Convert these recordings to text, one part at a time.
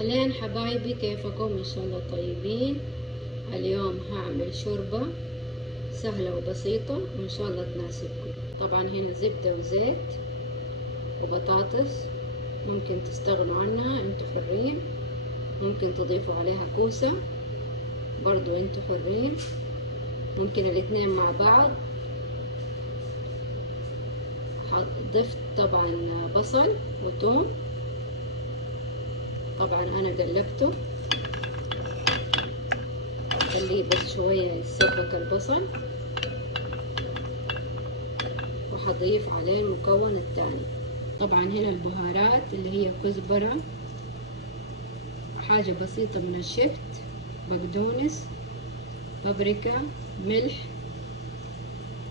أهلين حبايبي، كيفكم؟ إن شاء الله طيبين. اليوم هعمل شوربة سهلة وبسيطة وإن شاء الله تناسبكم. طبعا هنا زبدة وزيت وبطاطس، ممكن تستغنوا عنها، انتوا حرين. ممكن تضيفوا عليها كوسة، برضو انتوا حرين. ممكن الاتنين مع بعض. ضفت طبعا بصل وثوم، طبعا انا قلبته، خليه بس شوية يتسبك البصل، وحضيف عليه المكون الثاني. طبعا هنا البهارات اللي هي كزبرة، حاجة بسيطة من الشفت، بقدونس، بابريكا، ملح،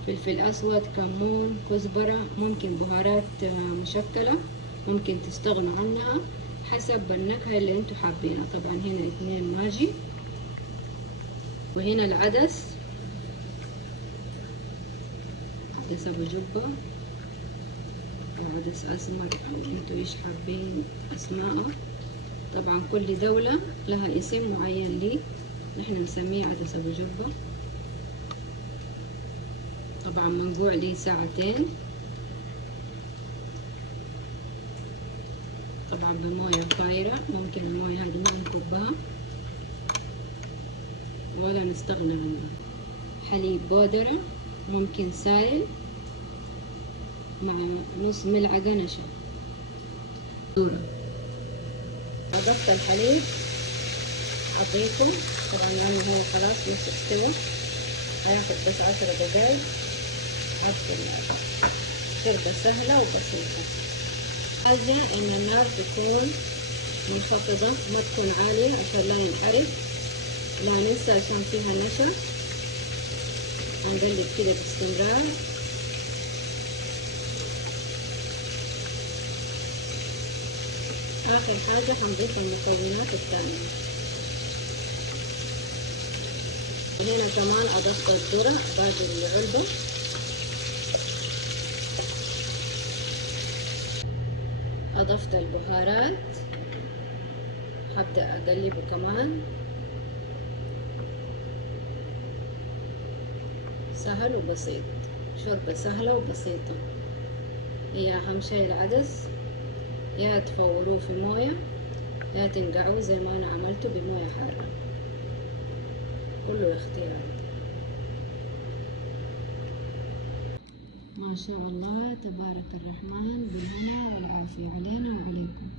فلفل اسود، كمون، كزبرة، ممكن بهارات مشكلة ممكن تستغنوا عنها حسب النكهة اللي انتوا حابينها. طبعا هنا 2 ماجي، وهنا العدس ابو جبة، وعدس اسمر، او انتوا ايش حابين اسماءه. طبعا كل دولة لها اسم معين ليه، نحن نسميه عدس ابو جبة. طبعا منقوع لي 2 ساعة، طبعا بموية فايرة، ممكن الموية هذه ما نكبها ولا نستغنى عنها. حليب بودرة ممكن سائل مع نص ملعقة نشا. أضفت الحليب، حطيته، طبعا لأنه هو خلاص نص استوى، هياخد بس 10 دقايق. أطفي النار. شوربة سهلة وبسيطة. حاجة إن النار تكون منخفضة، ما تكون عالية عشان لا ينحرق. لا ننسى عشان فيها نشا. هنقلب كده باستمرار. آخر حاجة هنضيف المكونات الثانية. هنا كمان أضفت الذرة باقي العلبة. أضفت البهارات، هبدأ أقلبه كمان. سهل وبسيط، شوربة سهلة وبسيطة. هي أهم شيء العدس، يا تفوروه في موية يا تنقعوه زي ما أنا عملته بموية حارة، كله اختياري. ما شاء الله تبارك الرحمن، بالهنا والعافية علينا وعليكم.